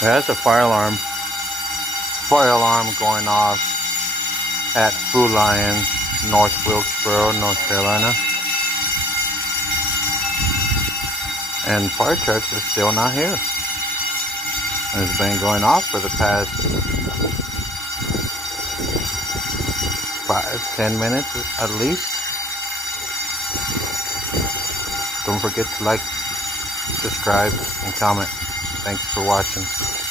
That's a fire alarm. Fire alarm going off at Food Lion, North Wilkesboro, North Carolina. And fire trucks are still not here. It's been going off for the past 5-10 minutes at least. Don't forget to like, subscribe, and comment. Thanks for watching.